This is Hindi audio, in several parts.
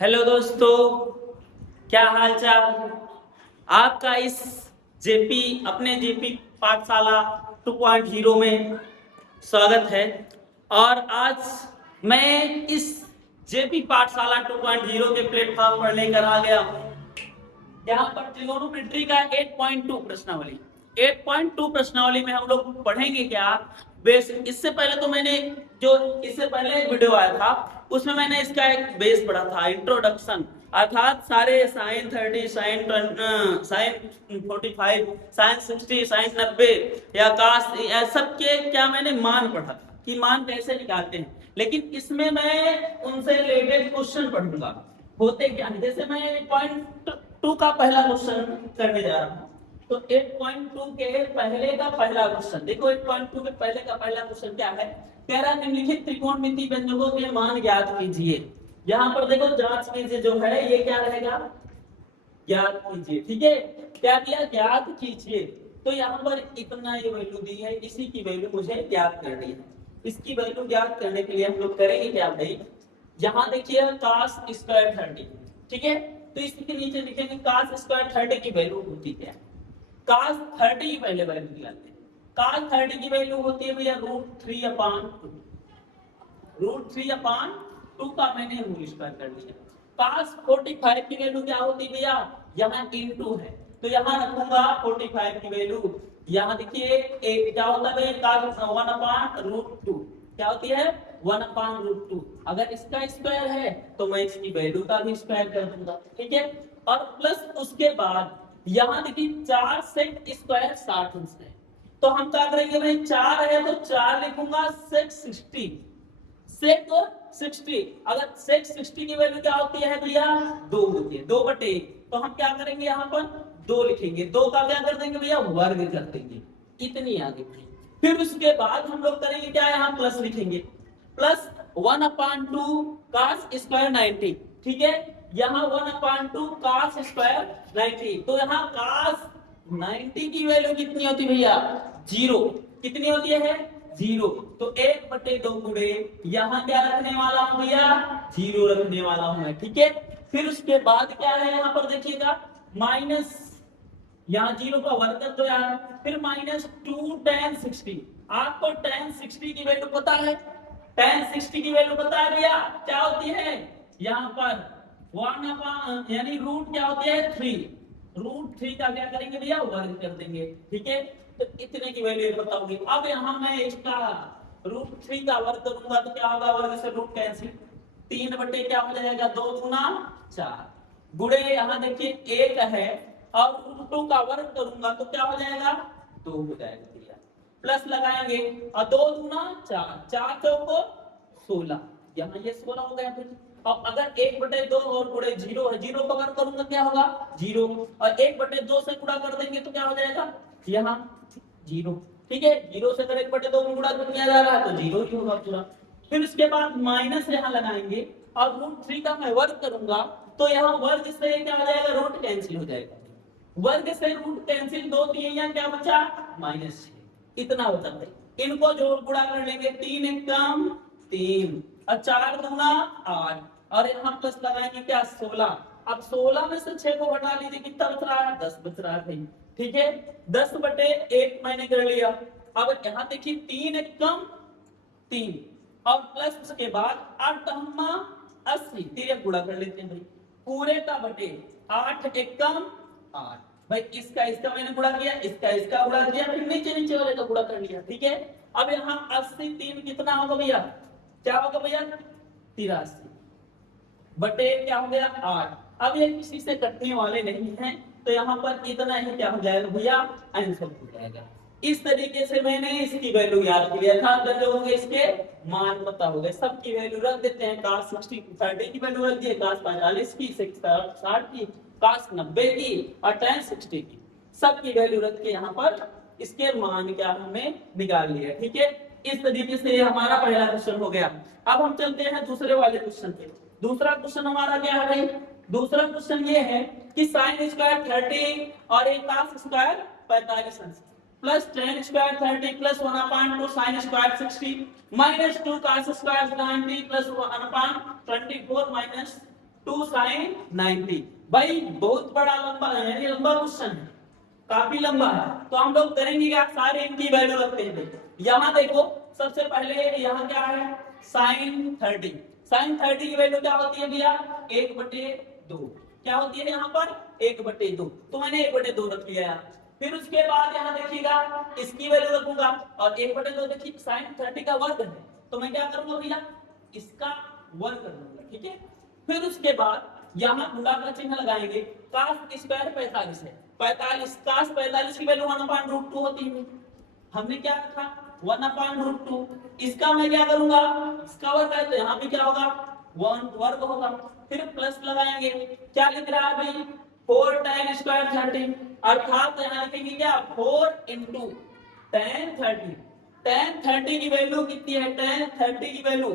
हेलो दोस्तों, क्या हाल चाल। आपका इस जेपी अपने जेपी पाठशाला 2.0 में स्वागत है। और आज मैं इस जेपी पाठशाला 2.0 के प्लेटफॉर्म पर लेकर आ गया हूँ। यहाँ पर ट्रिगोनोमेट्री का 8.2 प्रश्नावली 8.2 प्रश्नावली में हम लोग पढ़ेंगे क्या बेस। इससे पहले तो मैंने जो इससे पहले एक वीडियो आया था उसमें मैंने इसका एक बेस पढ़ा था, इंट्रोडक्शन, अर्थात सारे साइन 30, साइन 45, साइन 60, साइन 90 या कास या सबके क्या मैंने मान पढ़ा था कि मान कैसे निकालते हैं। लेकिन इसमें मैं उनसे रिलेटेड क्वेश्चन पढ़ूंगा। होते क्या है, जैसे मैं पॉइंट 2 का पहला क्वेश्चन करने जा रहा हूँ। तो 8.2 के पहले का पहला क्वेश्चन देखो। 8.2 के पहले का पहला क्वेश्चन क्या है, कह रहा निम्नलिखित त्रिकोणमितीय व्यंजकों के मान ज्ञात कीजिए। यहाँ पर देखो जांच कीजिए जो है ये क्या रहेगा, ज्ञात कीजिए। ठीक है, क्या दिया, ज्ञात कीजिए। तो यहाँ पर इतना ये वैल्यू दी है, इसी की वैल्यू मुझे ज्ञात करनी है। इसकी वैल्यू ज्ञात करने के लिए हम लोग करेंगे क्या भाई, यहाँ देखिए कास स्क्वायर 30, ठीक है। तो इसके नीचे लिखेंगे कास स्क्वायर 30 की वैल्यू होती क्या है। कास 30 की पहले वैल्यू निकालते हैं। कास 30 की वैल्यू होती है भैया √3/2। √3/2 का मैंने होल स्क्वायर कर दिया। कास 45 की वैल्यू क्या होती है भैया, यहाँ इनटू है तो यहाँ रखूंगा 45 की वैल्यू। यहाँ देखिए क्या होता है कास 1/√2 क्या होती है 1/√2। अगर इसका स्क्वायर है तो मैं इसकी वैल्यू का भी स्क्वायर कर दूंगा, ठीक है। और प्लस उसके बाद यहाँ देखिए 4 सेक स्क्वायर 60 अंश है। तो हम क्या करेंगे भाई, 4 है तो 4 लिखूंगा सेक 60। सेक 60, अगर सेक 60 की वैल्यू क्या होती है भैया 2 होती है, 2/1। तो हम क्या करेंगे यहाँ पर 2 लिखेंगे, 2 का क्या कर देंगे भैया वर्ग कर देंगे। इतनी आगे फिर उसके बाद हम लोग करेंगे क्या, यहाँ प्लस लिखेंगे। प्लस 1/2 कास स्क्वायर 90, ठीक है। यहाँ 1/2 कास स्क्वायर 90। तो यहाँ कास 90 की वैल्यू कितनी होती है भैया, 0। कितनी होती है 0। तो 1/2 गुणे यहाँ क्या रखने वाला हूं भैया, 0 रखने वाला हूं मैं, ठीक है। फिर उसके बाद क्या है यहाँ पर देखिएगा माइनस, यहाँ 0 का वर्ग कर दो यार। फिर -2 tan 60। आपको tan 60 की वैल्यू पता है, tan 60 की वैल्यू पता है भैया क्या होती है, यहाँ पर 1 यानी रूट क्या होती है 3। √3 का क्या करेंगे भैया वर्ग कर देंगे, ठीक है। तो इतने की वैल्यू पता होगी। अब यहाँ मैं इसका √3 का वर्ग करूंगा तो क्या होगा, वर्ग से रूट कैंसिल, 3 क्या हो जाएगा 2 गुना 4 गुणे यहाँ देखिए 1 है और √2 का वर्ग करूंगा तो क्या हो जाएगा 2 हो जाएगा भैया। प्लस लगाएंगे और 2 गुना 4, 4 चौको 16, यहाँ ये 16 हो गया। फिर अब अगर 1/2 और गुणे 0 है, 0 का वर्ग करूंगा क्या होगा 0, और 1/2 से गुणा कर देंगे तो क्या हो जाएगा यहाँ 0, ठीक है। 0 से अगर 1/2 में गुणा किया जा रहा है तो 0 ही होगा पूरा। फिर उसके बाद माइनस यहाँ लगाएंगे और √3 का मैं वर्ग करूंगा तो यहाँ वर्ग से क्या हो जाएगा, रूट कैंसिल हो जाएगा। वर्ग से रूट कैंसिल, 2 3 क्या बचा -6, इतना बचा भाई। इनको जोड़ गुणा कर लेंगे, 3 1 कम 3 और 4 दूना 8 और यहाँ प्लस लगाएंगे क्या 16। अब 16 में से 6 को घटा लीजिए, कितना बच रहा है 10 बच रहा है भाई, ठीक है। 10/1 मैंने कर लिया। अब यहाँ देखिए 3 1 कम 3 और प्लस उसके बाद 8 80, 3 गुणा कर लेते हैं भाई, पूरे का बटे 8 1 कम 8 भाई। इसका इसका मैंने गुणा किया, इसका इसका गुणा किया, फिर नीचे नीचे वाले का गुणा कर लिया, ठीक है। अब यहाँ 80 3 कितना होगा भैया, क्या होगा भैया 83 बटे क्या हो गया 8। अब ये किसी से कटने वाले नहीं हैं तो यहाँ पर इतना ही क्या हो जाएगा भैया आंसर हो जाएगा। इस तरीके से मैंने इसकी वैल्यू याद कर लिया था। अगर जो होंगे इसके मान पता हो गए, सबकी वैल्यू रख देते हैं। काश 30 की वैल्यू रख दिए, काश 45 की, 60 की, काश 90 की और tan 60 की, सबकी वैल्यू रख के यहाँ पर इसके मान क्या हमें निकाल लिया, ठीक है। इस तरीके से हमारा पहला क्वेश्चन हो गया। अब हम चलते हैं दूसरे वाले क्वेश्चन पे। दूसरा क्वेश्चन हमारा क्या है भाई, दूसरा क्वेश्चन ये है कि साइन स्क्वायर 30 और एक कास स्क्वायर 45 अंश plus tan square 30 plus 1/2 sin square 60 minus 2 cos square 90 plus 1/24 minus 2 sine 90। भाई बहुत बड़ा लंबा है, यानी लंबा क्वेश्चन है, काफी लंबा है। तो हम लोग करेंगे क्या, सारे इनकी वैल्यू रखते हैं। यहाँ देखो सबसे पहले यहाँ क्या है, साइन 30। साइन 30 की वैल्यू क्या होती है भैया, 1/2। क्या होती है यहाँ पर, 1/2। तो मैंने 1/2 रख लिया यहाँ। फिर उसके बाद यहाँ देखिएगा इसकी वैल्यू रखूंगा, और 1/2 देखिए साइन 30 का वर्ग है, तो मैं क्या करूंगा भैया, इसका वर्ग कर दूंगा, ठीक है। फिर उसके बाद यहाँ गुणा का चिन्ह लगाएंगे, काश स्क्वायर 45 है, 45 काश 45 की वैल्यू 1/√2 होती है। हमने क्या रखा 1/√2। इसका मैं क्या करूंगा, इसका वर्ग है तो यहाँ भी क्या होगा, 1 वर्ग होगा। फिर प्लस लगाएंगे, क्या लिख रहा है भाई, 4 tan स्क्वायर 30, अर्थात यहाँ लिखेंगे क्या 4 इंटू tan 30। tan 30 की वैल्यू कितनी है, tan 30 की वैल्यू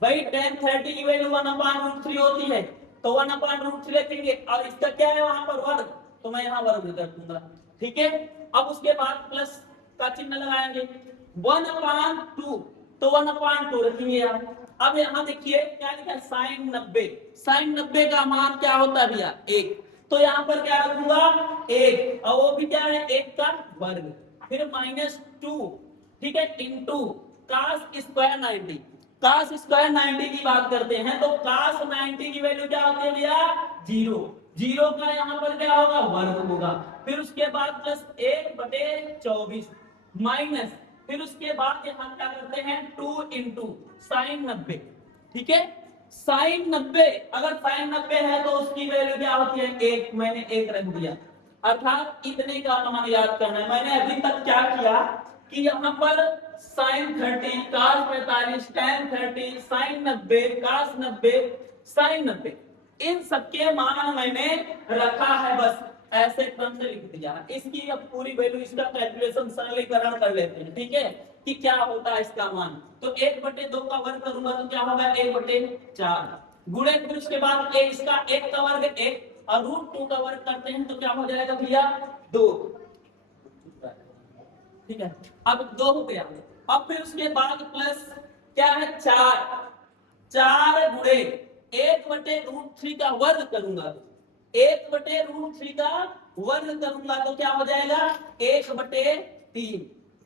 भाई tan 30 की वैल्यू 1/√3 होती है, तो 1/√3 लिखेंगे, और इसका क्या है वहां पर वर्ग, तो मैं यहाँ वर्ग कर दूंगा, ठीक है। अब उसके बाद प्लस का चिन्ह लगाएंगे, 1/2, तो 1/2 रखेंगे यहाँ। अब यहाँ देखिए क्या लिखा है, साइन 90। साइन 90 का मान क्या होता है भैया, 1, तो यहाँ पर क्या रखूंगा 1, और वो भी क्या है 1 का वर्ग। फिर -2, ठीक है, into cos square 90। Cos square 90 की बात करते हैं, तो कास 90 की वैल्यू क्या होती है भैया, 0। 0 का यहाँ पर क्या होगा, वर्ग होगा। फिर उसके बाद प्लस 1/24 माइनस, फिर उसके बाद यहाँ क्या करते हैं 2 इंटू साइन 90, ठीक है। साइन 90, अगर साइन 90 है तो उसकी वैल्यू क्या होती है, 1, मैंने 1 रख दिया, अर्थात इतने का मान याद करना है। मैंने अभी तक क्या किया कि यहाँ पर साइन 30, कास 45, tan 30, साइन 90, कास 90, साइन 90, इन सबके मान मैंने रखा है, बस ऐसे क्रम से लिख दिया। इसकी अब पूरी वैल्यू, इसका कैलकुलेशन सरलीकरण कर लेते हैं, ठीक है, कि क्या होता है इसका मान। तो 1/2 का वर्ग करूंगा तो क्या होगा 1/4 गुणे, फिर उसके बाद इसका 1 का वर्ग 1, और √2 का वर्ग करते हैं तो क्या हो जाएगा भैया 2, ठीक है। अब 2 हो गया। अब फिर उसके बाद प्लस क्या है 4 गुणे 1/√3 का वर्ग करूंगा, 1/√3 का वर्ग करूंगा तो क्या हो जाएगा 1/3,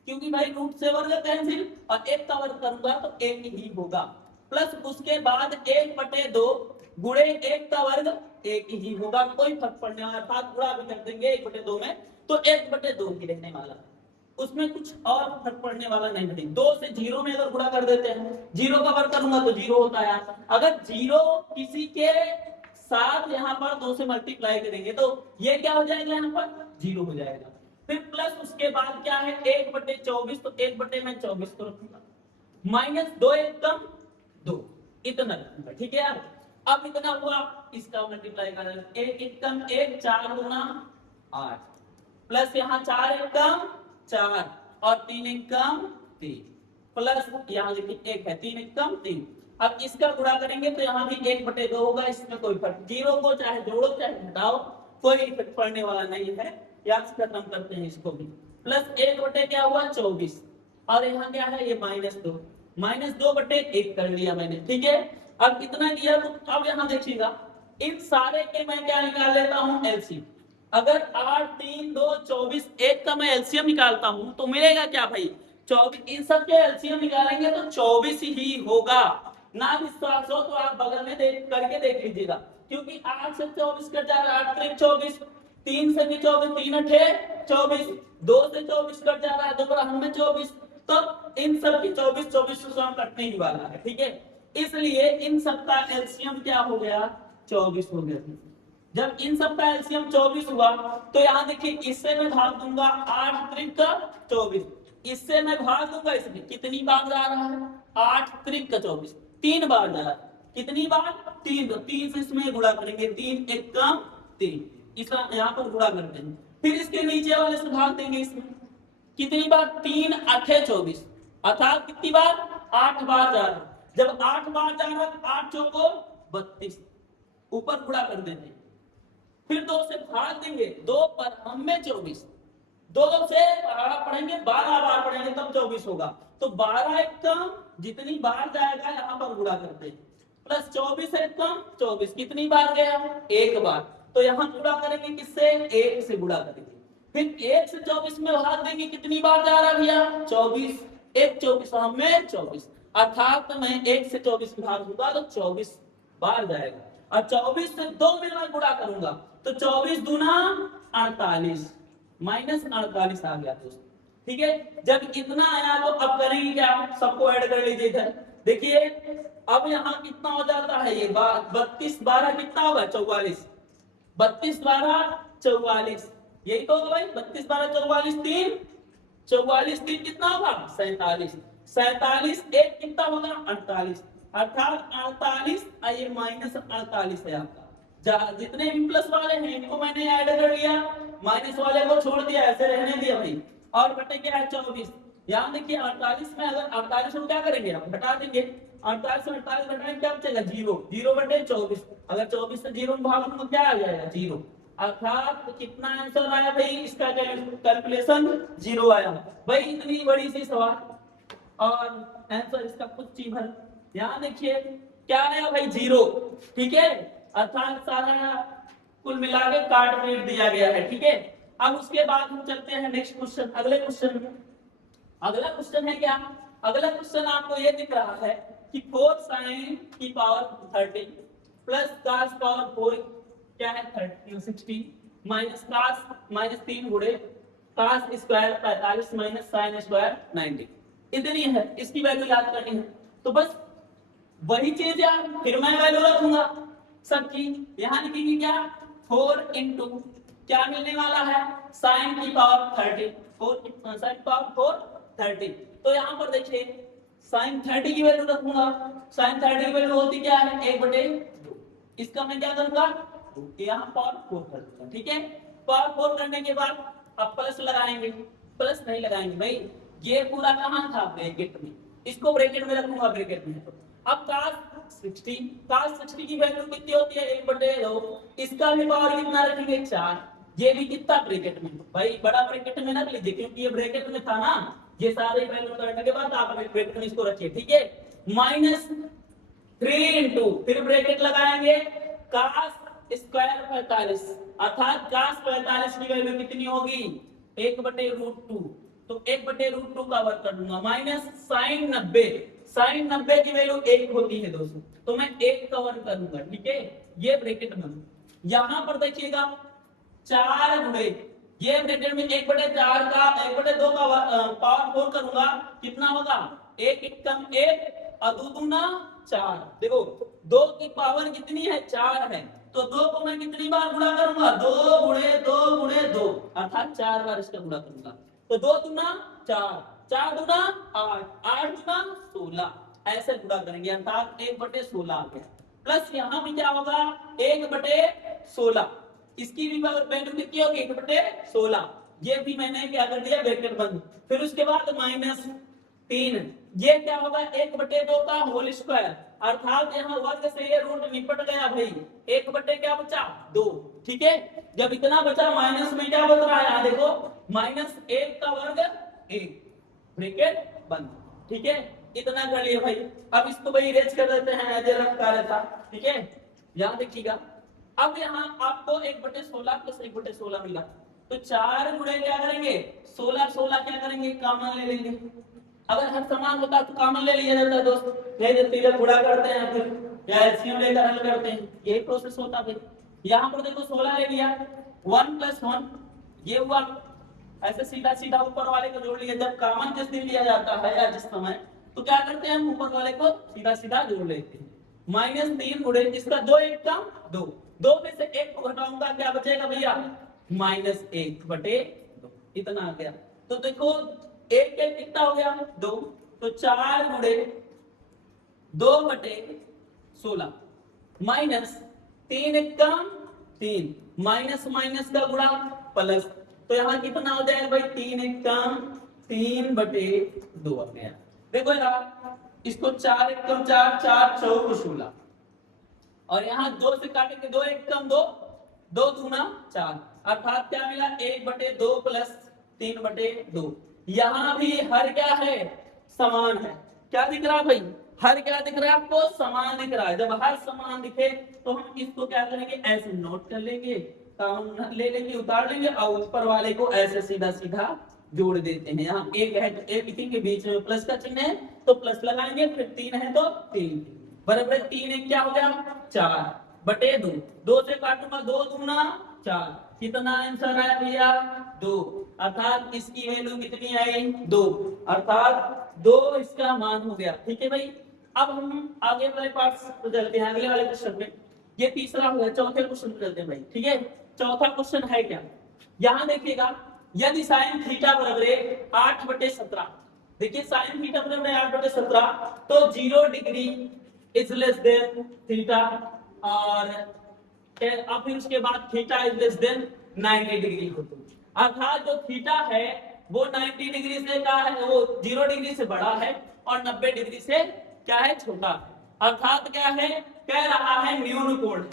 क्योंकि भाई रूट से वर्ग कैंसिल, और 1 का वर्ग करूंगा तो 1 ही होगा। प्लस उसके बाद 1/2 गुणे 1 का वर्ग 1 ही होगा, कोई फर्क पड़ने वाला, अर्थात गुणा भी कर देंगे 1/2 में तो 1/2 ही रहने वाला, उसमें कुछ और फर्क पड़ने वाला नहीं है। 2 से 0 में अगर गुणा कर देते हैं, 0 का वर्ग करूंगा तो 0 होता है, अगर 0 किसी के साथ यहाँ पर 2 से मल्टीप्लाई करेंगे तो ये क्या हो जाएगा, यहाँ पर 0 हो जाएगा। फिर प्लस उसके बाद क्या है 1/24, तो 1/24 को रखूंगा, माइनस 2 1 कम 2, इतना रखूंगा, ठीक है यार। अब इतना हुआ, इसका मल्टीप्लाई कर 1 1 कम 1, 4 गुना 8, प्लस यहाँ 4 1 कम 4, और 3 1 कम 3, प्लस यहाँ देखिए 1 है, 3 1 कम 3। अब इसका गुणा करेंगे तो यहाँ भी 1/2 होगा, इसमें कोई फर्क, 0 को चाहे जोड़ो चाहे घटाओ कोई इफेक्ट पड़ने वाला नहीं है, याद से खत्म करते हैं इसको भी। प्लस 1 क्या हुआ 24, और यहाँ क्या है ये -2, -2/1 कर लिया मैंने, ठीक है। अब इतना किया तो अब यहाँ देखिएगा इन सारे के मैं क्या निकाल लेता हूँ एलसीएम। अगर 8 3 2 24 1 का मैं एलसीएम निकालता हूं तो मिलेगा क्या भाई 24, इन सब के एलसीएम निकालेंगे तो 24 ही होगा। ना विश्वास हो तो आप बगल में देख करके देख लीजिएगा, क्योंकि 8 से 24 कट जाएगा, 8 3 24, 3 से भी 24, 3 8 24, 2 से 24 कट जा रहा है, 2 पर में 24, तो इन सब की 24 24 से कटने ही वाला है, ठीक है। इसलिए इन सब का एलसीएम क्या हो गया 24 हो गया। जब इन सब का एलसीएम 24 हुआ तो यहाँ देखिए इससे मैं भाग दूंगा 8 त्रिक 24, इससे मैं भाग दूंगा, इसमें कितनी बार जा रहा है 8 त्रिक 24, 3 बार जा रहा है, कितनी बार 3, तो 3 से इसमें गुणा करेंगे, 3 1 कम 3, इसका यहाँ पर गुणा करते हैं। फिर इसके नीचे वाले से भाग देंगे, इसमें कितनी बार 3 8 24, अर्थात कितनी बार 8 बार जा रहा है। जब 8 बार जा रहा है 8 चौको 32, ऊपर गुणा कर देते हैं, फिर 2 से भाग देंगे, 2 पर हम में 24, 2 से पढ़ेंगे 12 बार पढ़ेंगे तब 24 होगा, तो 12 एक कम जितनी बार जाएगा यहाँ पर गुणा करते हैं, प्लस 24 है कम 24 कितनी बार गया एक बार, तो यहाँ गुणा करेंगे किससे एक से गुणा करेंगे, फिर एक से 24 में भाग देंगे कितनी बार जा रहा भैया 24, एक 24 में 24, अर्थात मैं एक से 24 में भाग दूंगा तो 24 बार जाएगा, और 24 से 2 में मैं गुणा करूंगा तो 24 दूना 48 माइनस 48 आ गया दोस्तों। ठीक है, जब इतना आया तो अब करेंगे क्या, सबको ऐड कर लीजिए इधर, देखिए अब यहाँ कितना हो जाता है ये 32 12 कितना होगा 44, 32 12 44, यही तो होगा भाई 32 12 44 3, 44 3 कितना होगा 47, 47 एक कितना होगा 48, अर्थात 48 ये माइनस 48 है आपका, जितने भी प्लस वाले हैं इनको मैंने ऐड कर लिया, माइनस वाले को छोड़ दिया ऐसे रहने दिया भाई, और बटे क्या है 24, यहाँ देखिए 48 में अगर 48 को क्या करेंगे आप घटा देंगे, 48 से 48 घटाएंगे क्या बचेगा 0, 0 बटे 24, अगर 24 से 0 में भाग तो क्या आ जाएगा 0, अर्थात कितना आंसर आया भाई इसका कैलकुलेशन 0 आया भाई, इतनी बड़ी सी सवाल और आंसर इसका कुछ ही भर, यहाँ देखिए क्या आया भाई 0, ठीक है, अर्थात सारा कुल मिला के काट पीट दिया गया है। ठीक है, अब उसके बाद हम चलते हैं नेक्स्ट क्वेश्चन, अगले क्वेश्चन में। अगला क्वेश्चन है क्या, अगला क्वेश्चन आपको ये दिख रहा है कि 4 sin की पावर 30 प्लस cos पावर 4 क्या है 60 माइनस cos माइनस 3 गुणे cos square 45 minus sin square 90, इतनी है, इसकी वैल्यू याद करनी है, तो बस वही चीज यार फिर मैं वैल्यू रखूंगा सबकी, यहाँ लिखेंगे क्या 4 इंटू क्या मिलने वाला है साइन की पावर 30, 4 साइन पावर 30, तो यहाँ पर देखिए साइन 30 की वैल्यू रखूंगा, साइन 30 की वैल्यू होती क्या है 1/2, इसका मैं क्या करूंगा यहाँ पावर 4 कर दूंगा। ठीक है, पावर 4 करने के बाद अब प्लस लगाएंगे, प्लस नहीं लगाएंगे भाई, ये पूरा कहाँ था ब्रैकेट में, इसको ब्रैकेट में रखूंगा ब्रैकेट में, अब cos 60 की वैल्यू कितनी होती है 1/2, इसका भी पावर कितना रखेंगे 4, ये भी कितना ब्रैकेट में भाई बड़ा ब्रैकेट में रख लीजिए क्योंकि ये ब्रैकेट में था ना, ये सारे वैल्यू करने के बाद आप ब्रैकेट में इसको रखिए। ठीक है, माइनस 3 इंटू फिर ब्रैकेट लगाएंगे cos स्क्वायर 45, अर्थात cos 45 की वैल्यू कितनी होगी 1/√2, तो 1/√2 का वर्ग कर दूंगा, माइनस साइन 90, साइन 90 की वैल्यू 1 होती है दोस्तों, तो मैं 1 का वर्ग करूंगा। ठीक है, ये ब्रैकेट में, यहां पर देखिएगा 4 गुणे ये ब्रैकेट में 1/4 का 1/2 का पावर 4 करूंगा, कितना होगा 1 एकम 1 और 2 दूना 4, देखो 2 की पावर कितनी है 4 है, तो 2 को मैं कितनी बार गुणा करूंगा 2 गुणे 2 गुणे 2, अर्थात 4 बार इसका गुणा करूंगा, तो 2 दूना 4, 4 दूना 8, 8 दूना 16, ऐसे गुणा करेंगे, अर्थात 1/16 आ गया, प्लस यहाँ भी क्या होगा 1/16, इसकी भी वैल्यू कितनी होगी 1/16, ये भी मैंने क्या कर दिया ब्रैकेट बंद, फिर उसके बाद माइनस 3, ये क्या होगा 1/2 का होल स्क्वायर, अर्थात यहाँ वर्ग से ये रूट निपट गया भाई, 1 क्या बचा 2। ठीक है, जब इतना बचा माइनस में क्या बच रहा है यहाँ देखो -1 का वर्ग 1, ब्रैकेट बंद। ठीक है, इतना कर लिए भाई, अब इसको भाई इरेज कर देते हैं, एज ए रफ कार्य था। ठीक है, यहाँ देखिएगा, अब यहाँ आपको 1/16 प्लस 1/16 मिला, तो 4 गुणे क्या करेंगे 16, 16 क्या करेंगे कॉमन ले लेंगे, अगर हर समान होता तो कॉमन ले लिया जाता है दोस्त, नहीं सीधे गुणा करते हैं फिर या एलसीएम लेकर हल करते हैं, यही प्रोसेस होता है। यहाँ पर देखो 16 ले लिया, 1 + 1 ये हुआ, ऐसे सीधा सीधा ऊपर वाले को जोड़ लिया, जब कॉमन जिस दिन लिया जाता है या जिस समय तो क्या करते हैं हम ऊपर वाले को सीधा सीधा जोड़ लेते हैं, -3 गुणे इसका 2 1 का 2, 2 में से 1 को घटाऊंगा क्या बचेगा भैया -1/2, इतना आ गया, तो देखो 1 कितना हो गया 2, तो 4 गुणे 2/16 माइनस 3 1 का 3, माइनस माइनस का गुणा प्लस, तो यहाँ कितना हो जाएगा भाई 3 1 का 3/2 आ गया। देखो यार इसको 4 1 कम 4, 4 चौक 16, और यहाँ 2 से काटेंगे 2 1 कम 2, 2 दूना 4, अर्थात क्या मिला 1/2 प्लस 3/2, यहाँ भी हर क्या है समान है, क्या दिख रहा है भाई हर क्या दिख रहा है आपको, समान दिख रहा है। जब हर समान दिखे तो हम इसको क्या करेंगे, ऐसे नोट कर लेंगे, कॉमन ले लेंगे, उतार लेंगे और ऊपर वाले को ऐसे सीधा सीधा जोड़ देते हैं। यहाँ एक है तो एक इसी के बीच में प्लस का चिन्ह है तो प्लस लगाएंगे, फिर 3 है तो 3 बराबर 3 एक क्या हो गया 4 बटे 2, 2 से काटूंगा 2 दूना 4, कितना आंसर आया भैया 2, अर्थात इसकी वैल्यू कितनी आई 2, अर्थात 2 इसका मान हो गया। ठीक है भाई, अब हम आगे वाले पार्ट पे चलते हैं, अगले वाले क्वेश्चन में। ये तीसरा हुआ, चौथे क्वेश्चन पे चलते हैं भाई। ठीक है, चौथा क्वेश्चन है क्या, यहाँ देखिएगा, यदि साइन थीटा बराबर है 8/17, देखिए साइन थीटा बराबर है 8/17 तो 0 degree is less than theta, और फिर उसके बाद theta is less than 90 degree होता है। अर्थात जो थीटा है वो 90 डिग्री से क्या है, वो 0 डिग्री से बड़ा है और 90 डिग्री से क्या है, छोटा है। अर्थात क्या है, कह रहा है न्यून कोण है।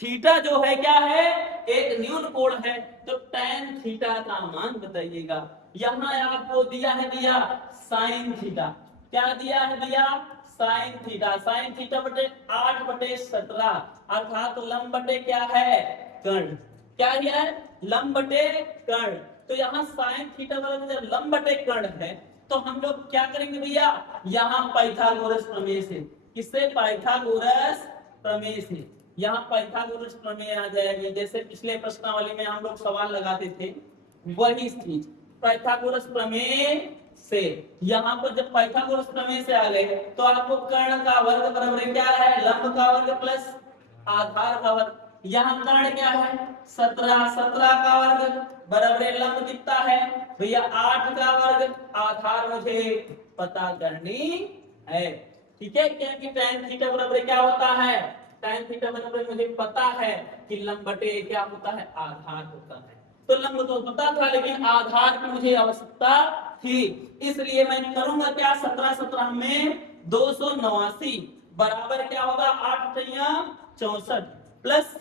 थीटा जो है क्या है, एक न्यून कोण है, तो tan थीटा का मान बताइएगा। यहाँ आपको दिया है भैया साइन थीटा, क्या दिया है भैया साइन थीटा, साइन थीटा बटे 8/17, अर्थात लंब बटे क्या है कर्ण, क्या दिया है लंब बटे कर्ण। तो यहाँ साइन थीटा बराबर जब लंब बटे कर्ण है तो हम लोग क्या करेंगे भैया, यहाँ पाइथागोरस प्रमेय से, किससे पाइथागोरस प्रमेय से, यहाँ पाइथागोरस प्रमेय आ जाएगी। जैसे पिछले प्रश्नावली में हम लोग सवाल लगाते थे वही चीज, पाइथागोरस प्रमेय से। यहाँ पर जब पाइथागोरस प्रमेय से आ गए तो आपको कर्ण का वर्ग बराबर क्या है, लंब का वर्ग प्लस आधार का वर्ग। यहाँ कर्ण क्या है 17, 17 का वर्ग बराबर लंब कितना है भैया 8 का वर्ग, आधार मुझे पता करनी है। ठीक है, क्योंकि tan थीटा बराबर क्या होता है, tan थीटा बराबर मुझे पता है कि लंब बटे क्या होता है, आधार होता है। तो लंब तो पता था लेकिन आधार की मुझे आवश्यकता थी, इसलिए मैं करूंगा क्या, 17 17 में 289 बराबर क्या होगा 8 64 प्लस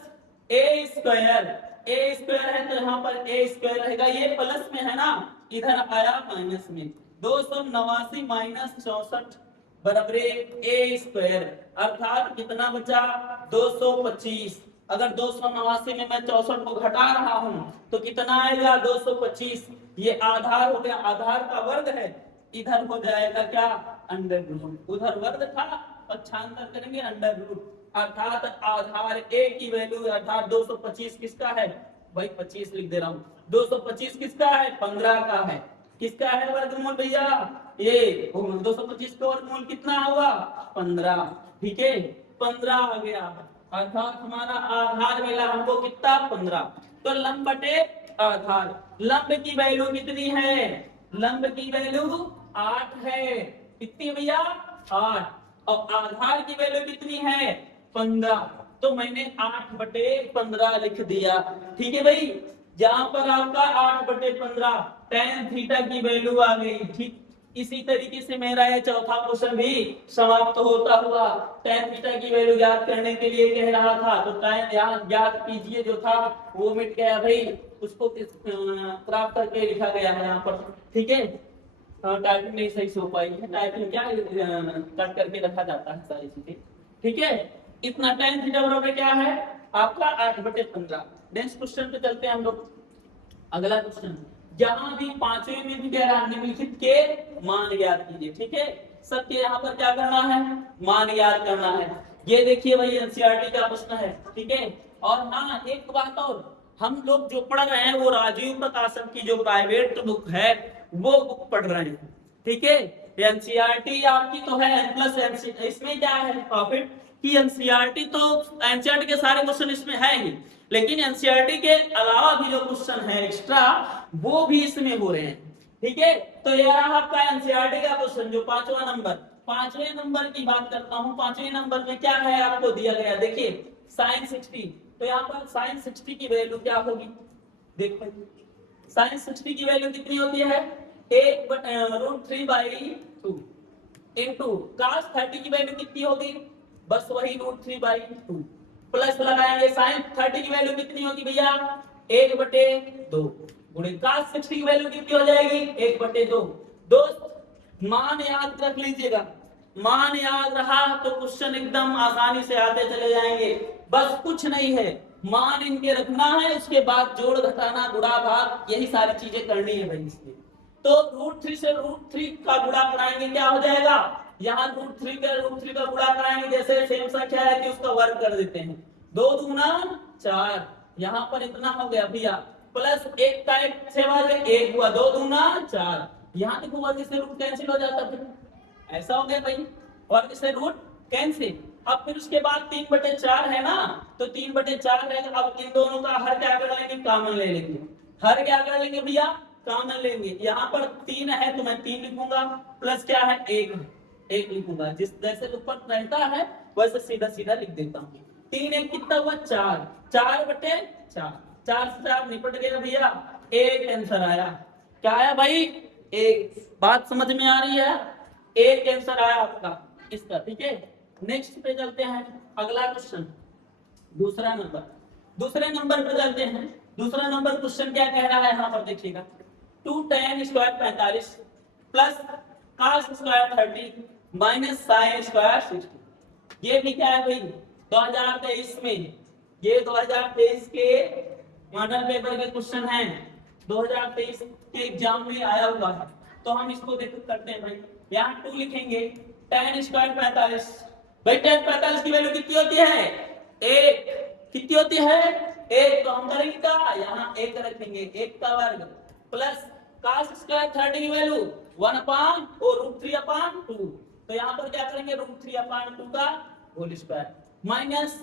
ए स्क्वायर, ए स्क्वायर है तो यहाँ पर ए स्क्वायर रहेगा, ये प्लस में है ना, इधर आया माइनस में, 289 माइनस 64 बराबर ए स्क्वायर, अर्थात कितना बचा 225। अगर 289 में मैं 64 को घटा रहा हूं तो कितना आएगा 225, ये आधार हो गया, आधार का वर्ग है, इधर हो जाएगा क्या अंडर रूट, उधर वर्ग था पक्षांतर करेंगे अंडर रूट, अर्थात आधार ए की वैल्यू अर्थात 225 किसका है भाई 25 लिख दे रहा हूँ, 225 किसका है 15 का है, किसका है वर्गमूल भैया ये 225 का वर्गमूल कितना हुआ 15। ठीक है 15 आ गया, अर्थात हमारा आधार मिला हमको कितना 15। तो लंब बटे आधार, लंब की वैल्यू कितनी है, लंब की वैल्यू 8 है, कितनी भैया 8, और आधार की वैल्यू कितनी है 15, तो मैंने 8/15 लिख दिया। ठीक है भाई, जहां पर आपका 8/15 tan थीटा की वैल्यू आ गई। ठीक इसी तरीके से मेरा ये चौथा क्वेश्चन भी समाप्त होता हुआ, tan थीटा की वैल्यू ज्ञात करने के लिए कह रहा था, तो tan यहाँ ज्ञात कीजिए जो था वो मिट गया भाई, उसको प्राप्त करके लिखा गया है यहाँ पर। ठीक है, टाइपिंग नहीं सही से हो पाई है, टाइपिंग क्या कट करके रखा जाता है सारी चीजें। ठीक है, इतना tan थीटा बराबर क्या है आपका 8/15। नेक्स्ट क्वेश्चन पे चलते हैं हम लोग, अगला क्वेश्चन, जहां भी पांचवें में भी कह रहा है निम्नलिखित के मान ज्ञात कीजिए। ठीक है, सबके यहाँ पर क्या करना है मान ज्ञात करना है। ये देखिए भाई एनसीईआरटी का प्रश्न है। ठीक है, और हाँ एक बात और, हम लोग जो पढ़ रहे हैं वो राजीव प्रकाशन की जो प्राइवेट बुक है वो बुक पढ़ रहे हैं। ठीक है, एनसीईआरटी आपकी तो है प्लस एनसीईआरटी, इसमें क्या है प्रॉफिट कि एनसीईआरटी तो एनसीईआरटी के सारे क्वेश्चन इसमें है ही, लेकिन एनसीईआरटी के अलावा भी जो क्वेश्चन है एक्स्ट्रा वो भी इसमें हो रहे हैं। ठीक है, तो यह आपका एनसीईआरटी का क्वेश्चन जो 5वां नंबर, 5वें नंबर की बात करता हूं। 5वें नंबर में क्या है आपको दिया गया, देखिए sin 60, तो यहाँ पर sin 60 की वैल्यू क्या होगी, देखो sin 60 की वैल्यू कितनी होती है 1√3/2 इंटू cos 30 की वैल्यू कितनी होगी बस वही √3/2 प्लस लगाएंगे sin 30 की वैल्यू कितनी होगी भैया 1/2 गुणे cos 60 की वैल्यू कितनी हो जाएगी 1/2। दोस्त मान याद रख लीजिएगा, मान याद रहा तो क्वेश्चन एकदम आसानी से आते चले जाएंगे। बस कुछ नहीं है, मान इनके रखना है, उसके बाद जोड़ घटाना गुणा भाग यही सारी चीजें करनी है भाई इसमें। तो √3 से √3 का गुणा कराएंगे क्या हो जाएगा, यहाँ √3 का गुणा कराएंगे, जैसे सेम संख्या है कि उसका वर्ग कर देते हैं, 2 दूना 4, यहाँ पर इतना हो गया भैया, प्लस 1 का 1 सेवा 1 हुआ, 2 दूना 4, यहाँ देखो वर्ग से रूट कैंसिल हो जाता है, ऐसा हो गया भाई, वर्ग से रूट कैंसिल। अब फिर उसके बाद 3/4 है ना, तो 3/4 रहेगा। अब इन दोनों का हर क्या कर लेंगे, कॉमन ले लेंगे, हर क्या कर लेंगे भैया, कॉमन लेंगे। यहाँ पर 3 है तो मैं 3 लिखूंगा, प्लस क्या है 1 लिखूंगा, जिस जैसे ऊपर रहता है वैसे सीधा सीधा लिख देता हूँ। 3 1 कितना हुआ 4, 4/4, 4 से 4 निपट गया भैया, 1 आंसर आया। क्या आया भाई, 1। बात समझ में आ रही है, 1 आंसर आया आपका इसका, ठीक है। नेक्स्ट पे चलते हैं, अगला क्वेश्चन, दूसरा नंबर पे चलते हैं। दूसरा नंबर क्वेश्चन क्या कह रहा है, यहाँ पर देखिएगा, 2 tan square 45 plus cos square 30 minus sin square 60। ये भी क्या है भाई 2023 में, ये 2023 के मॉडल पेपर के क्वेश्चन हैं, 2023 के एग्जाम में आया हुआ है। तो हम इसको देख करते हैं भाई, यहाँ 2 लिखेंगे, tan स्क्वायर 45, भाई tan 45 की वैल्यू कितनी होती है, 1, कितनी होती है 1, तो हम करेंगे क्या, यहाँ 1 रखेंगे, 1 का वर्ग, प्लस cos स्क्वायर 30 की वैल्यू 1/√3/2, तो यहाँ पर क्या करेंगे √3/2 का whole square, minus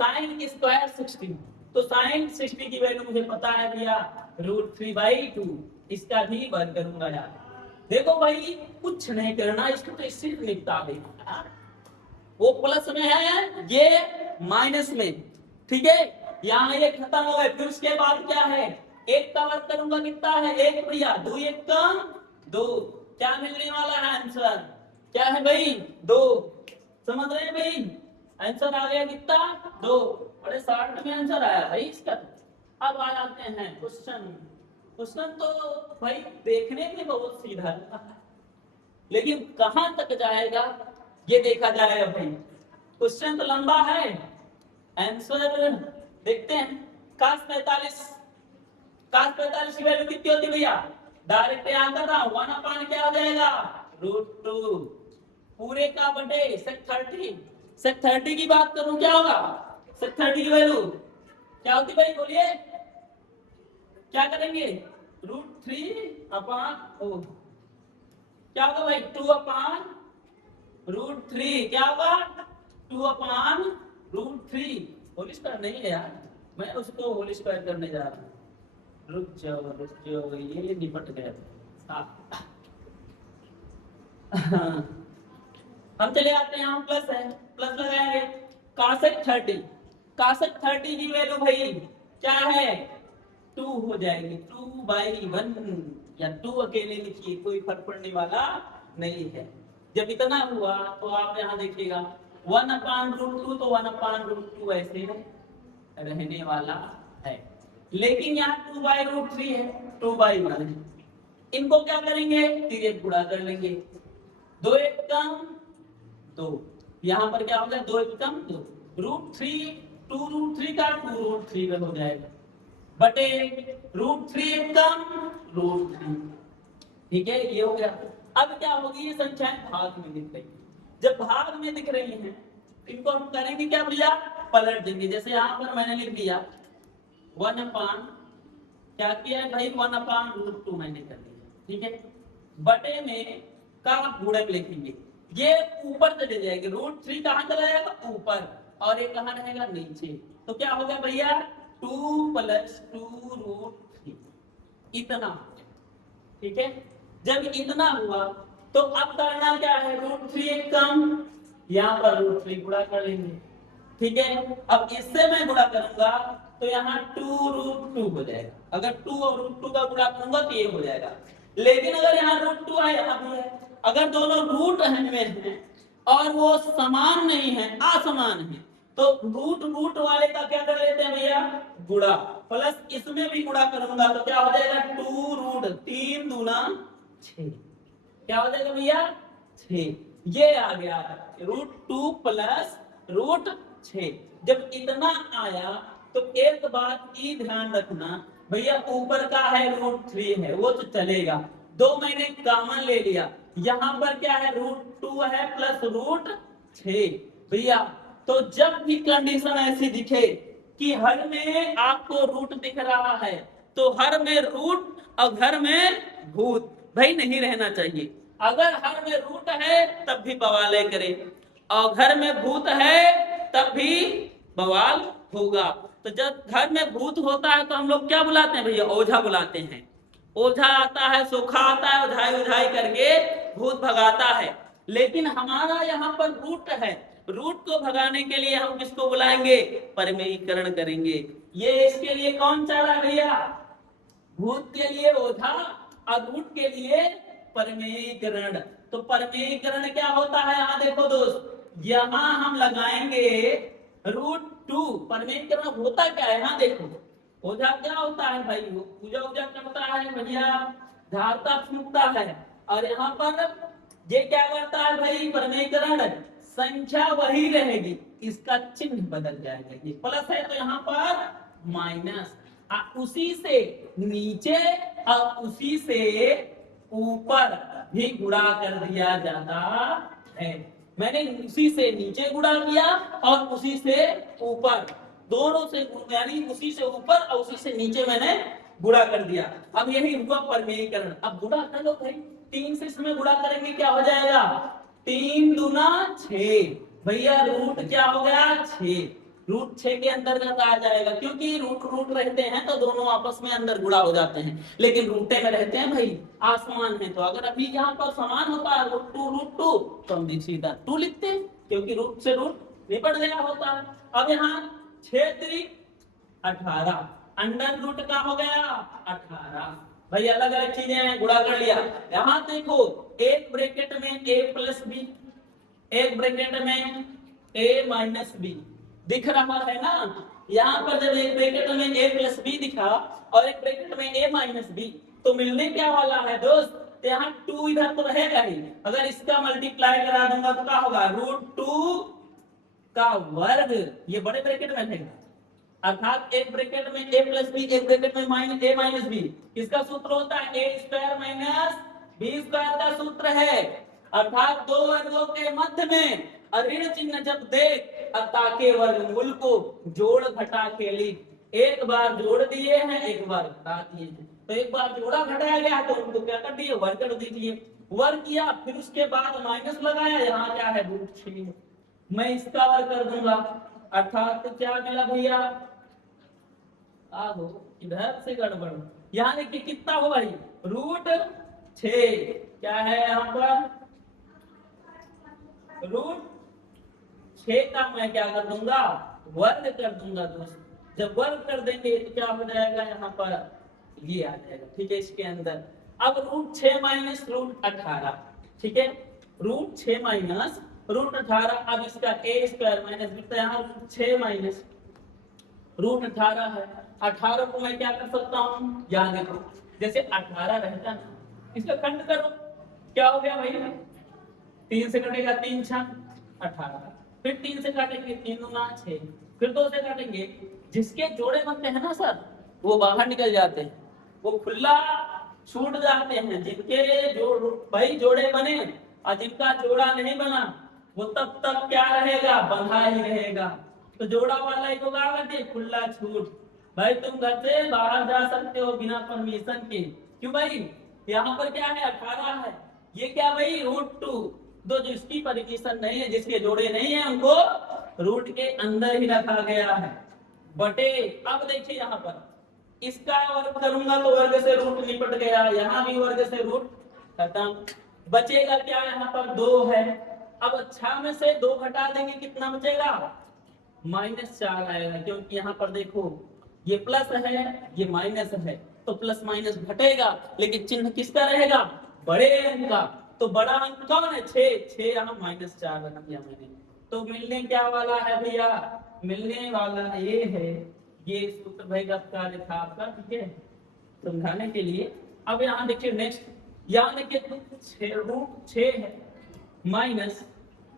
sin square 60, तो sin 60 की वैल्यू मुझे पता है भैया √3/2, इसका भी वर्ग करूंगा यार। देखो भाई कुछ नहीं करना, इसको तो इससे निपटा देना, वो प्लस में है ये माइनस में, ठीक है, यहाँ ये खत्म हो गए। फिर उसके बाद क्या है, 1 का वर्ग करूंगा, कितना है 1 भैया, 2 1 का 2, क्या मिलने वाला है आंसर, क्या है भाई 2, समझ रहे हैं भाई, आंसर आ गया कितना 2, बड़े शॉर्ट में आंसर आया भाई इसका। अब आ जाते हैं क्वेश्चन तो भाई देखने में बहुत सीधा है, लेकिन कहां तक जाएगा ये देखा जाएगा भाई। क्वेश्चन तो लंबा है, आंसर देखते हैं। cos 45 की वैल्यू कितनी होती है भैया, डायरेक्ट याद कर रहा हूं, 1/, क्या हो जाएगा √2 पूरे का बटे sec30 की बात करूं क्या होगा, sec30 की वैल्यू क्या होती भाई बोलिए, क्या करेंगे √3/4, क्या होगा भाई 2/√3, क्या होगा 2/√3, होल स्क्वायर नहीं है यार, मैं उसको होल स्क्वायर करने जा रहा हूँ, रुक जाओ ये निपट गया। हम चले आते हैं, यहाँ प्लस है, प्लस लगाएंगे, cos 30 की वैल्यू भाई क्या है 2 हो जाएगी, 2/1 या 2 अकेले लिखिए, कोई फर्क पड़ने वाला नहीं है। जब इतना हुआ तो आप यहाँ देखिएगा 1/√2, तो 1/√2 ऐसे रहने वाला है, लेकिन यहाँ 2/√3 है, 2/1 है, इनको क्या करेंगे तिर्यक गुणा कर लेंगे, 2 1 कम 2, यहाँ पर क्या हो जाए 2 1 कम 2, √3 2√3 का 2√3 में हो जाएगा, बटे √3 कम √3, ठीक है, ये हो गया। अब क्या होगी, ये संख्याएं भाग में दिख रही, जब भाग में दिख रही हैं इनको हम करेंगे क्या भैया, पलट देंगे। जैसे यहाँ पर मैंने लिख दिया 1/, क्या किया है भाई 1/√2 मैंने कर दिया, ठीक है, बटे में का गुणक लिखेंगे, ये ऊपर चले जाएंगे, √3 कहाँ चला जाएगा ऊपर, और ये कहाँ रहेगा नीचे, तो क्या होगा भैया 2 + 2√3, इतना, ठीक है। जब इतना हुआ तो अब करना क्या है, √3 कम, यहाँ पर √3 गुणा कर लेंगे, ठीक है। अब इससे मैं गुणा करूंगा तो यहाँ 2√2 हो जाएगा, अगर 2 और √2 का गुणा करूंगा तो ये हो जाएगा, लेकिन अगर यहाँ √2 है यहाँ भी है, अगर दोनों रूट हैं और वो समान नहीं है, असमान है, तो रूट वाले का क्या कर लेते हैं भैया गुणा, प्लस इसमें भी गुणा करूंगा तो क्या हो जाएगा 2√3 दूना 6, क्या हो जाएगा भैया 6, ये आ गया √2 प्लस √6। जब इतना आया तो एक बात की ध्यान रखना भैया, ऊपर का है √3 है वो तो चलेगा, दो मैंने कॉमन ले लिया, यहाँ पर क्या है √2 है प्लस √6 भैया। तो जब भी कंडीशन ऐसी दिखे कि हर में आपको रूट दिख रहा है तो हर में रूट और घर में भूत भाई नहीं रहना चाहिए। अगर हर में रूट है तब भी बवाले करे और घर में भूत है तब भी बवाल होगा। तो जब घर में भूत होता है तो हम लोग क्या बुलाते हैं भैया, ओझा बुलाते हैं। ओझा आता है, सोखा आता है, उझाई उझाई करके भूत भगाता है। लेकिन हमारा यहाँ पर रूट है, रूट को भगाने के लिए हम किसको बुलाएंगे, परमेयीकरण करेंगे। ये इसके लिए कौन चाह रहा है भैया, भूत के लिए ओझा और रूट के लिए परमेयीकरण। तो परमेयीकरण क्या होता है, यहाँ देखो दोस्त, यहाँ हम लगाएंगे √2। परमेयीकरण होता क्या है, यहाँ देखो ओझा क्या होता है भाई, वो पूजा उजा करता है भैया, धारता फूकता है, और यहाँ पर ये क्या करता है भाई, परमेयीकरण संख्या वही रहेगी, इसका चिन्ह बदल जाएगा, ये प्लस है तो यहाँ पर माइनस, उसी से नीचे और उसी से ऊपर भी गुणा कर दिया जाता है। मैंने उसी से नीचे गुणा किया और उसी से ऊपर, दोनों से यानी उसी से ऊपर और उसी से नीचे मैंने गुणा कर दिया। अब यही हुआ परमेयीकरण। अब गुणा कर लो भाई, 3 से इसमें गुणा करेंगे क्या हो जाएगा, 3 दूना 6 भैया, रूट क्या हो गया 6, √6 के अंतर्गत आ जाएगा, क्योंकि रूट रूट रहते हैं तो दोनों आपस में अंदर गुणा हो जाते हैं, लेकिन रूटे में रहते हैं भाई आसमान में। तो अगर अभी यहाँ पर समान होता है √2 तो हम सीधा 2 लिखते हैं, क्योंकि रूट से रूट निपट गया होता है। अब यहाँ 6 त्रिक 18, अंडर रूट का हो गया 18 भाई, अलग अलग चीजें हैं, गुणा कर लिया। यहाँ देखो एक ब्रैकेट में a प्लस बी, एक ब्रैकेट में a माइनस बी दिख रहा है ना। यहाँ पर जब एक ब्रैकेट में a प्लस बी दिखा और एक ब्रैकेट में a माइनस बी, तो मिलने क्या वाला है दोस्त, तो यहाँ 2 इधर तो रहेगा ही, अगर इसका मल्टीप्लाई करा दूंगा तो क्या होगा, √2 का वर्ग, ये बड़े ब्रैकेट में रहेगा, अर्थात एक ब्रैकेट में a प्लस बी, एक ब्रैकेट में a माइनस बी, इसका सूत्र होता है a square minus b square का सूत्र है, अर्थात दो वर्गों के मध्य में ऋण चिन्ह जब देख ताके वर्गमूल को जोड़ घटा के लिख, एक बार जोड़ दिए हैं एक बार घटा दिए हैं, तो एक बार जोड़ा घटाया गया तो उनको क्या कर दिए, वर्ग कर दीजिए, वर्ग किया, फिर उसके बाद माइनस लगाया, यहाँ क्या है √6, मैं इसका वर्ग कर दूंगा, अर्थात तो क्या मिला भैया, आहो इधर से गड़बड़, यहाँ देखिए कितना हो भाई, √6 क्या है यहाँ पर, √6 का मैं क्या कर दूंगा, वर्ग कर दूंगा दोस्त। जब वर्ग कर देंगे तो क्या हो जाएगा, यहाँ पर ये आ जाएगा, ठीक है। इसके अंदर अब √6 माइनस √18, ठीक है, √6 माइनस √18, अब इसका a स्क्वायर माइनस b, तो यहाँ √6 माइनस √18 है, 18 को मैं क्या कर सकता हूँ, यहाँ देखो जैसे 18 रहता ना, इसका खंड करो, क्या हो गया भाई, 3 से कटेगा 3 6 18, फिर 3 से काटेंगे 3 दूना 6, फिर 2 से काटेंगे, जिसके जोड़े बनते हैं ना सर वो बाहर निकल जाते हैं, वो खुला छूट जाते हैं, जिनके जो भाई जोड़े बने और जिनका जोड़ा नहीं बना वो तब तक क्या रहेगा, बंधा ही रहेगा। तो जोड़ा वाला को क्या करते हैं, खुला छूट, भाई तुम घर से बाहर जा सकते हो बिना परमिशन के, क्यों भाई, यहाँ पर क्या है 18 है, ये क्या भाई √2, दो जिसकी परमिशन नहीं है, जिसके जोड़े नहीं है उनको रूट के अंदर ही रखा गया है बटे। अब देखिए यहाँ पर इसका वर्ग करूंगा तो वर्ग से रूट निपट गया, यहाँ भी वर्ग से रूट खत्म, बचेगा क्या, यहाँ पर 2 है, अब 6 में से 2 घटा देंगे कितना बचेगा, -4 आएगा, क्योंकि यहाँ पर देखो ये प्लस है ये माइनस है, तो प्लस माइनस घटेगा, लेकिन चिन्ह किसका रहेगा, बड़े अंक का, तो बड़ा अंक कौन है 6, यहाँ -4 रख दिया मैंने, तो मिलने क्या वाला है भैया, मिलने वाला ये है, ये सूत्र भाई का कार्य था आपका, ठीक है, समझाने के लिए। अब यहाँ देखिए नेक्स्ट, यहाँ देखिए √6 है, माइनस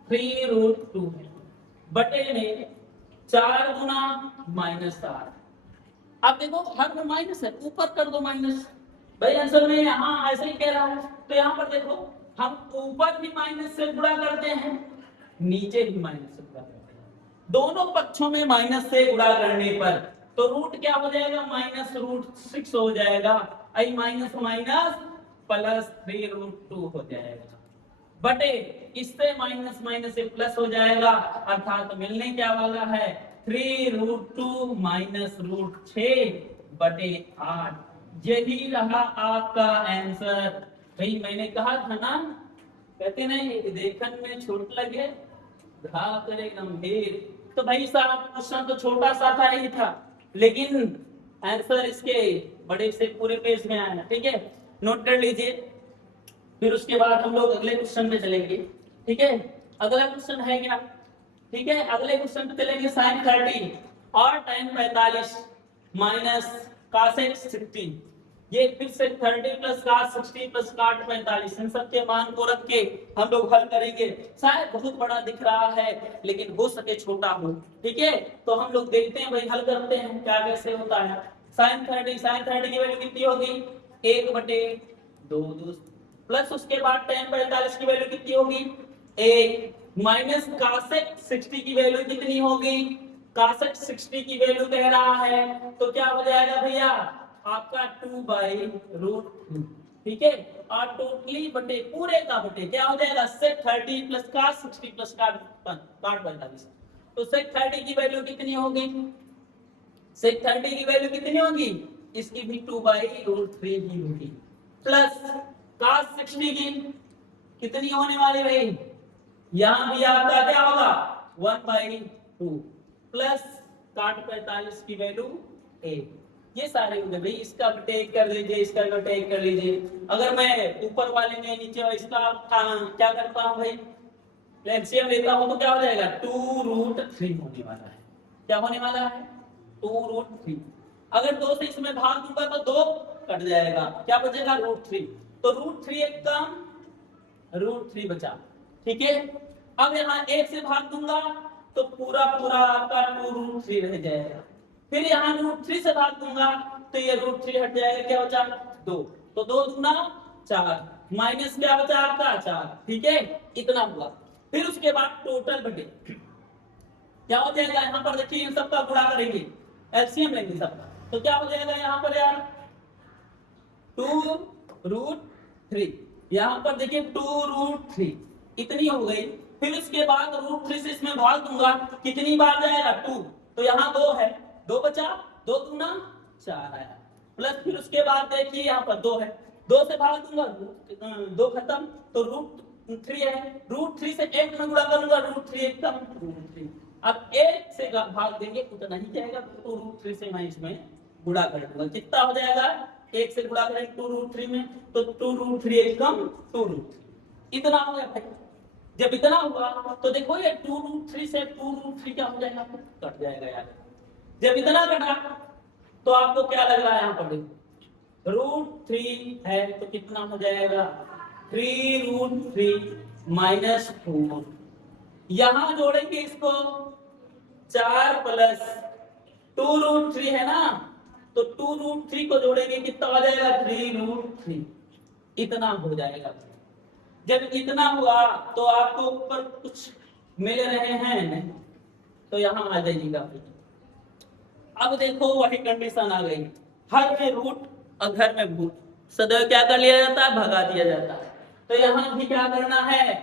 3√2 है, बटे में 4 गुना -4। अब देखो हर में माइनस है, ऊपर कर दो माइनस। भाई आंसर में यहाँ ऐसे ही कह रहा है, तो यहाँ पर देखो हम ऊपर भी माइनस से गुणा करते हैं, नीचे भी माइनस से गुणा करते हैं, दोनों पक्षों में माइनस से गुणा करने पर तो रूट क्या हो जाएगा, -√6 हो जाएगा। आई माइनस माइनस प्लस 3√2 हो जाएगा, बटे इससे माइनस माइनस से प्लस हो जाएगा, अर्थात मिलने क्या वाला है 3√2 माइनस √6 बटे 8। यही रहा आपका आंसर। भाई मैंने कहा था ना, कहते नहीं देखन में छोट लगे घा करे गंभीर। तो भाई साहब क्वेश्चन तो छोटा सा था ही था, लेकिन आंसर इसके बड़े से पूरे पेज में आया। ठीक है, नोट कर लीजिए। फिर उसके बाद हम लोग अगले क्वेश्चन पे चलेंगे। ठीक है, अगला क्वेश्चन है क्या, ठीक है, अगले क्वेश्चन पे चलेंगे sin 30 और tan 45 माइनस cosec 60। ये फिर से 30 प्लस cos 60 प्लस cot 45 इन सब के मान को रख के हम लोग हल करेंगे। शायद बहुत बड़ा दिख रहा है, लेकिन हो सके छोटा हो। ठीक है, तो हम लोग देखते हैं भाई, हल करते हैं क्या कैसे होता है। sin 30 की वैल्यू कितनी होगी, 1/2 प्लस उसके बाद tan 45 की वैल्यू कितनी होगी, 1 माइनस cosec 60 की वैल्यू कितनी होगी, cosec 60 की वैल्यू कह रहा है तो क्या हो जाएगा भैया आपका 2/√3। ठीक है, और टोटली बटे पूरे का बटे क्या हो जाएगा sec 30 plus cos 60 plus cot 45। तो sec 30 की वैल्यू कितनी होगी, sec 30 की वैल्यू कितनी होगी, इसकी भी 2/√3 ही होगी, प्लस cos 60 की कितनी होने वाली भाई, यहां भी आपका क्या होगा 1/2 प्लस cot 45 की वैल्यू 1। ये सारे हो गए भाई, इसका टेक कर लीजिए, इसका भी टेक कर लीजिए। अगर मैं ऊपर वाले में नीचे इसका क्या करता हूं भाई, एलसीएम लेता हूं तो क्या हो जाएगा 2√3 होने वाला है। क्या होने वाला है 2√3। अगर 2 से इसमें भाग दूंगा तो 2 कट जाएगा, क्या बचेगा √3। तो √3 एक कम, √3 बचा। ठीक है, अब यहाँ 1 से भाग दूंगा तो पूरा पूरा आपका 2√3 रह जाएगा। फिर यहाँ √3 से भाग दूंगा तो ये √3 हट जाएगा, क्या बचा 2। तो 2 दूना 4 माइनस क्या बचा आपका 4। ठीक है, इतना हुआ। फिर उसके बाद टोटल बटे क्या हो जाएगा, यहाँ पर देखिए इन सबका गुणा करेंगे, एलसीएम लेंगे सबका, तो क्या हो जाएगा यहाँ पर यार 2√3, यहाँ पर देखिए 2√3 इतनी हो गई। फिर उसके बाद √3 से इसमें भाग दूंगा, कितनी बार जाएगा 2, तो यहाँ 2 है, 2 बचा, 2 दूना 4 आया, प्लस फिर उसके बाद देखिए यहाँ पर 2 है, 2 से भाग दूंगा 2 खत्म, तो √3 है, √3 से 1 में गुणा करूंगा, √3 एक कम, √3। अब 1 से भाग देंगे उतना ही जाएगा, तो √3 से मैं इसमें गुणा कर दूंगा, कितना हो जाएगा 1 से गुणा करेंगे 2√3 में, तो 2√3 एक कम 2√3 इतना हो गया भाई। जब इतना हुआ तो देखो ये 2√3 से 2√3 क्या हो जाएगा, कट जाएगा यार। जब इतना कटा तो आपको क्या लग रहा है, यहाँ पर √3 है तो कितना हो जाएगा 3√3 माइनस 4। यहां जोड़ेंगे इसको 4 प्लस 2√3 है ना, तो 2√3 को जोड़ेंगे कितना हो जाएगा 3√3 इतना हो जाएगा। जब इतना हुआ तो आपको ऊपर कुछ मिल रहे हैं तो यहां आ जाइएगा। अब देखो वही कंडीशन आ गई, हर में रूट और घर में भूत, सदैव क्या कर लिया जाता है, भगा दिया जाता है। तो यहां भी क्या करना है,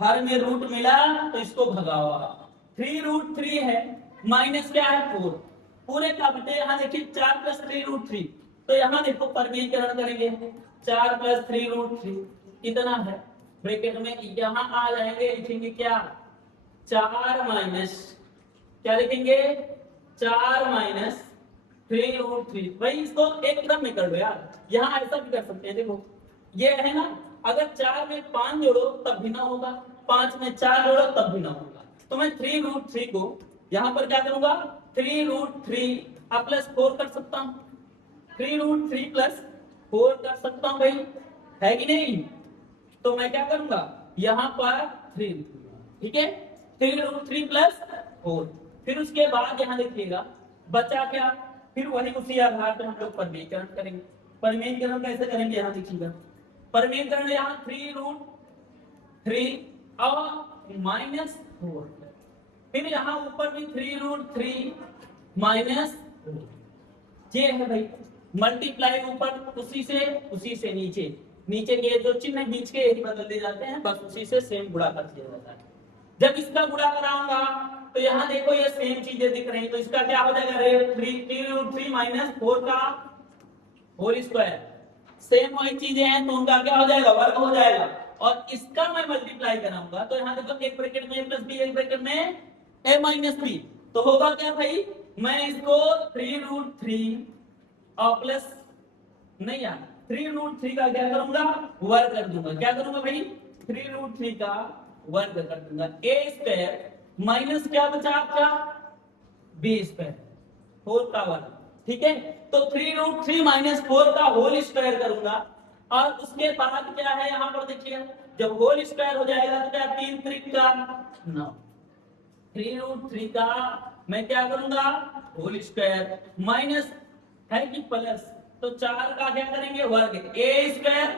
हर में रूट मिला तो इसको भगाओ। 3√3 है माइनस क्या है 4, पूरे का बटे यहाँ देखिए 4 प्लस 3√3, तो यहाँ देखो परिमीकरण करेंगे 4 प्लस 3√3 कितना है, ब्रैकेट में यहाँ आ जाएंगे, लिखेंगे क्या 4 माइनस क्या लिखेंगे 4 माइनस 3√3। भाई इसको एक क्रम में कर लो यार, यहाँ ऐसा भी कर सकते हैं। देखो ये है ना, अगर 4 में 5 जोड़ो तब भी ना होगा, 5 में 4 जोड़ो तब भी ना होगा, तो मैं 3√3 को यहाँ पर क्या करूंगा 3√3 अब प्लस 4 कर सकता हूँ, 3√3 प्लस 4 कर सकता हूँ भाई, है कि नहीं। तो मैं क्या करूंगा यहाँ पर 3, ठीक है, 3√3 प्लस 4। फिर उसके बाद यहाँ देखिएगा बचा क्या, फिर वही उसी आधार पर हम लोग परिमेयकरण करेंगे। परिमेयकरण कैसे करेंगे, यहाँ देखिएगा परिमेयकरण, यहाँ 3√3 और -4, फिर यहाँ ऊपर भी 3√3 -4, ये है भाई मल्टीप्लाई ऊपर उसी से नीचे, नीचे के जो चिन्ह बीच के यही बदल दे जाते हैं, बस उसी से सेम गुणा कर दिया जाता है। जब इसका गुणा कराऊंगा तो यहाँ देखो ये सेम चीजें दिख रही, तो इसका क्या हो जाएगा, 3√3 -4 का होल स्क्वायर, सेम वही चीजें हैं तो उनका क्या हो जाएगा, वर्ग हो जाएगा। और इसका मैं मल्टीप्लाई कराऊंगा तो यहाँ देखो एक ब्रैकेट में a + b, एक ब्रैकेट में a - b, तो होगा क्या भाई, मैं इसको 3√3 और प्लस नहीं यार 3√3 का क्या करूंगा, वर्ग कर दूंगा। क्या करूंगा भाई, 3√3 का वर्ग कर दूंगा। a² माइनस क्या बचा आपका, b², 4 का वर्ग, ठीक है। तो 3√3 - 4 का होल स्क्वायर करूंगा, और उसके बाद क्या है यहाँ पर देखिए, जब होल स्क्वायर हो जाएगा तो क्या 3 त्रिक का 9, 3√3 का मैं क्या करूंगा, होल स्क्वायर, माइनस है कि प्लस, तो 4 का क्या करेंगे, वर्ग, a²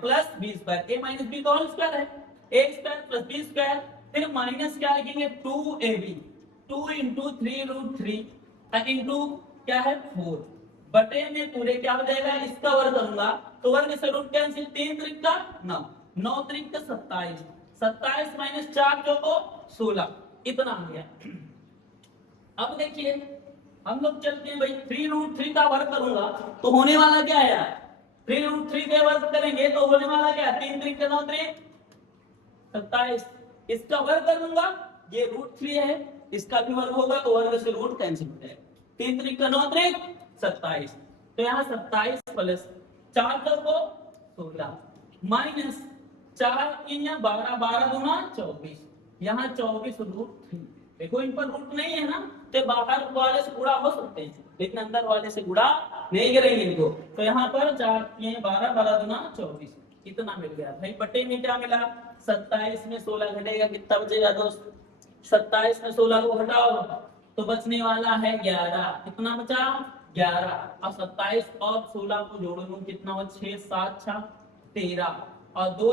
plus b², a - b का होल स्क्वायर है, a² प्लस b², फिर माइनस क्या लिखेंगे 2ab, 2 × 3√3 इंटू क्या है 4 बटे में पूरे क्या हो जाएगा, इसका वर्ग करूंगा तो वर्ग से रूट कैंसिल, 3 त्रिक का 9, 9 त्रिक का 27, 27 - 4 जो को 16, इतना आ गया। अब देखिए हम लोग चलते हैं भाई, 3√3 का वर्ग करूंगा तो होने वाला क्या है यार, 3√3 का वर्ग करेंगे तो होने वाला क्या है, 3 त्रिक का 9 त्रिक 27, इसका वर्ग करूंगा, ये √3 है, इसका भी वर्ग होगा तो वर्ग से रूट कैंसिल हो जाएगा, 3 त्रिक का 9 त्रिक 27, तो यहाँ 27 प्लस 4 को 16 माइनस 4 3 या 12, 12 दूना 24, यहाँ 24√3। देखो इन पर रूट नहीं है ना, तो बाहर वाले से गुणा हो सकते हैं लेकिन अंदर वाले से गुणा नहीं करेंगे इनको, तो यहाँ पर 4 3 12, 12 दूना 24, इतना मिल गया भाई। बटे में क्या मिला, 27 में 16 घटेगा, कितना बचेगा दोस्त, 27 में 16 को घटाओ तो बचने वाला है 11, कितना बचा 11, और 27 और 16 को जोड़ लूं कितना हो, 6 7 6 13 और 2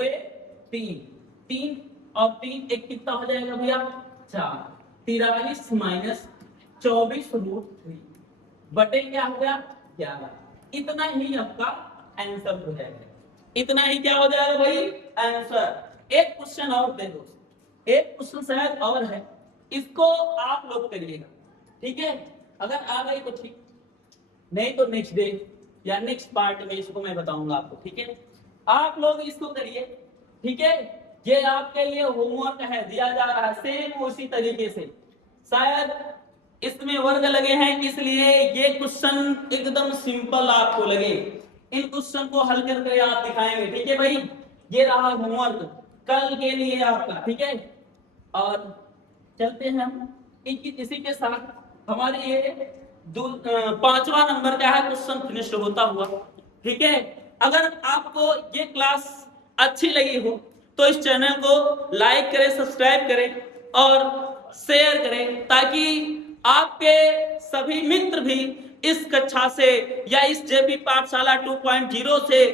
3, 3 और 3 एक कितना हो जाएगा भैया 4, 43 माइनस 24√3 बटे क्या हो गया 11, इतना ही आपका आंसर हो जाएगा, इतना ही क्या हो जाएगा भाई आंसर। एक क्वेश्चन और दे दो, एक क्वेश्चन शायद और है, इसको आप लोग करिएगा, ठीक है, अगर आ गई तो ठीक, नहीं तो नेक्स्ट डे या नेक्स्ट पार्ट में इसको मैं बताऊंगा आपको, ठीक है। आप लोग इसको करिए, ठीक है, ये आपके लिए होमवर्क है, दिया जा रहा है सेम उसी तरीके से, शायद इसमें वर्ग लगे हैं इसलिए ये क्वेश्चन एकदम सिंपल आपको लगे, इन क्वेश्चन को हल करके आप दिखाएंगे, ठीक है भाई। ये रहा होमवर्क कल के लिए आपका, ठीक है। और चलते हैं हम इसी के साथ हमारे ये 5वां नंबर का है क्वेश्चन फिनिश होता हुआ, ठीक है। अगर आपको ये क्लास अच्छी लगी हो तो इस चैनल को लाइक करें, सब्सक्राइब करें और शेयर करें, ताकि आपके सभी मित्र भी इस कक्षा से या इस जेपी पाठशाला 2.0 से